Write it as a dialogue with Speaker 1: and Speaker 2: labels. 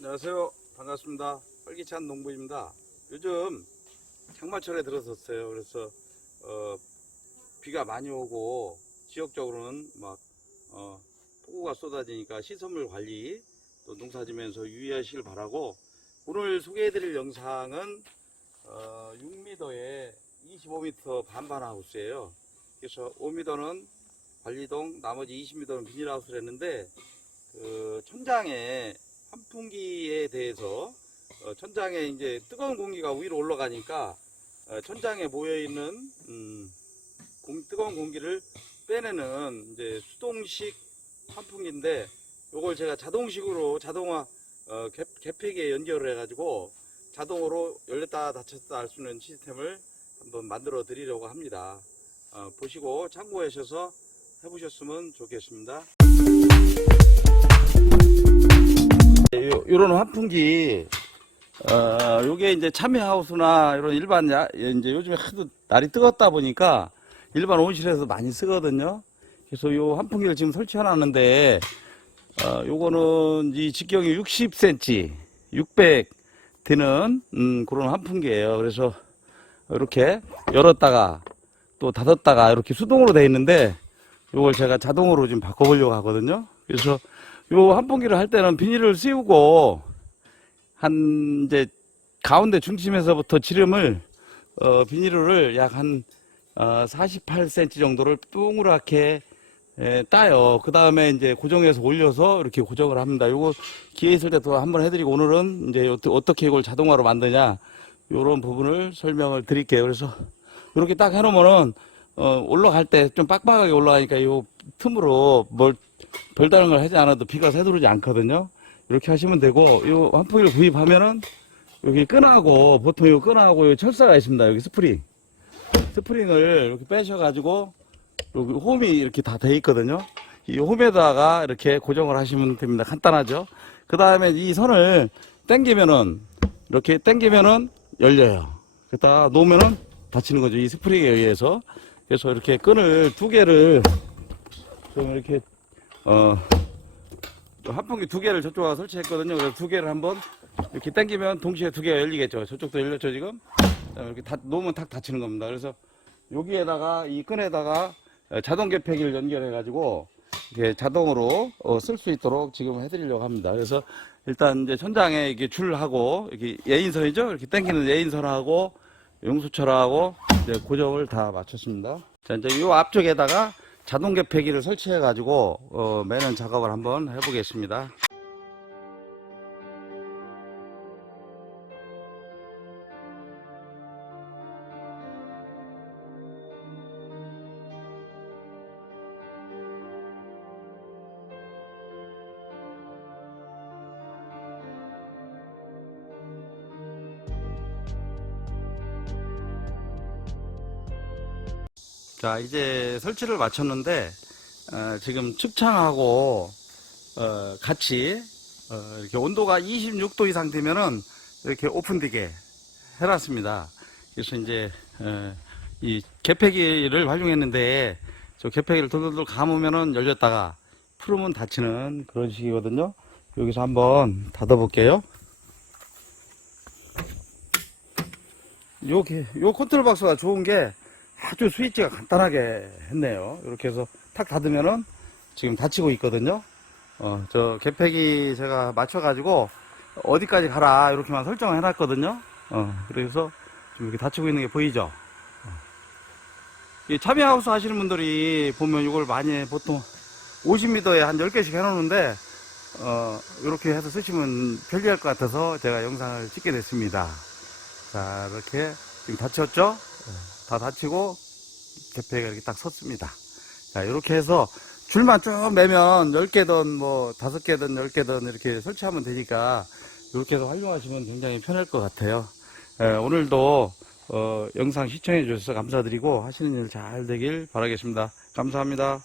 Speaker 1: 안녕하세요. 반갑습니다. 활기찬 농부입니다. 요즘 장마철에 들어섰어요. 그래서 어, 비가 많이 오고 지역적으로는 막 어, 폭우가 쏟아지니까 시설물 관리 또 농사지면서 유의하시길 바라고 오늘 소개해드릴 영상은 어, 6m에 25m 반반 하우스예요. 그래서 5m는 관리동, 나머지 20m는 비닐하우스를 했는데 그 천장에 환풍기에 대해서 어, 천장에 이제 뜨거운 공기가 위로 올라가니까 어, 천장에 모여 있는 음, 공- 뜨거운 공기를 빼내는 이제 수동식 환풍기인데 요걸 제가 자동식으로 자동화 어, 개, 개폐기에 연결을 해가지고 자동으로 열렸다 닫혔다 할 수 있는 시스템을 한번 만들어 드리려고 합니다. 어, 보시고 참고하셔서 해보셨으면 좋겠습니다. 요, 요런 환풍기, 어, 요게 이제 참외하우스나 이런 일반, 야, 이제 요즘에 하도 날이 뜨겁다 보니까 일반 온실에서 많이 쓰거든요. 그래서 요 환풍기를 지금 설치해 놨는데, 어, 요거는 이 직경이 60cm, 600 되는, 음, 그런 환풍기예요. 그래서 이렇게 열었다가 또 닫았다가 이렇게 수동으로 돼 있는데, 요걸 제가 자동으로 지금 바꿔보려고 하거든요. 그래서 요 환풍기를 할 때는 비닐을 씌우고 한 이제 가운데 중심에서부터 지름을 어, 비닐을 약한 어, 48cm 정도를 둥그랗게 에, 따요. 그 다음에 이제 고정해서 올려서 이렇게 고정을 합니다. 요거 기회 있을 때 또 한번 해드리고 오늘은 이제 어떻게 이걸 자동화로 만드냐 요런 부분을 설명을 드릴게요. 그래서 이렇게 딱 해놓으면은 어, 올라갈 때 좀 빡빡하게 올라가니까 요 틈으로 뭘 별다른 걸 하지 않아도 비가 새도르지 않거든요. 이렇게 하시면 되고, 이 환풍기를 구입하면은 여기 끈하고, 보통 이 끈하고 이 철사가 있습니다. 여기 스프링. 스프링을 이렇게 빼셔가지고, 여기 홈이 이렇게 다 돼 있거든요. 이 홈에다가 이렇게 고정을 하시면 됩니다. 간단하죠. 그 다음에 이 선을 당기면은, 이렇게 당기면은 열려요. 그다가 놓으면은 닫히는 거죠. 이 스프링에 의해서. 그래서 이렇게 끈을 두 개를 좀 이렇게 어, 또 환풍기 두 개를 저쪽에 설치했거든요. 그래서 두 개를 한번 이렇게 당기면 동시에 두 개가 열리겠죠. 저쪽도 열렸죠, 지금. 이렇게 다, 놓으면 탁 닫히는 겁니다. 그래서 여기에다가 이 끈에다가 어, 자동 개폐기를 연결해가지고 이렇게 자동으로 어, 쓸 수 있도록 지금 해드리려고 합니다. 그래서 일단 이제 천장에 이게 줄하고 이렇게 예인선이죠. 이렇게 당기는 예인선하고 용수철하고 이제 고정을 다 마쳤습니다. 자, 이제 이 앞쪽에다가 자동 개폐기를 설치해 가지고 어, 매는 작업을 한번 해보겠습니다. 자, 이제 설치를 마쳤는데 어, 지금 측창하고 어, 같이 어, 이렇게 온도가 26도 이상 되면은 이렇게 오픈되게 해놨습니다. 그래서 이제 어, 이 개폐기를 활용했는데 저 개폐기를 돌돌돌 감으면은 열렸다가 풀으면 닫히는 그런 식이거든요. 여기서 한번 닫아볼게요. 요게 요 컨트롤 박스가 좋은 게 아주 스위치가 간단하게 했네요. 이렇게 해서 탁 닫으면은 지금 닫히고 있거든요. 어, 저 개폐기 제가 맞춰가지고 어디까지 가라 이렇게만 설정을 해놨거든요. 어, 그래서 지금 이렇게 닫히고 있는 게 보이죠? 어. 이 참여하우스 하시는 분들이 보면 이걸 많이 보통 50m에 한 10개씩 해놓는데 어, 이렇게 해서 쓰시면 편리할 것 같아서 제가 영상을 찍게 됐습니다. 자, 이렇게 지금 닫혔죠? 다 닫히고 개폐가 이렇게 딱 섰습니다. 자, 이렇게 해서 줄만 쭉 매면 10개든 뭐 5개든 10개든 이렇게 설치하면 되니까 이렇게 해서 활용하시면 굉장히 편할 것 같아요. 예, 오늘도 어, 영상 시청해 주셔서 감사드리고 하시는 일 잘 되길 바라겠습니다. 감사합니다.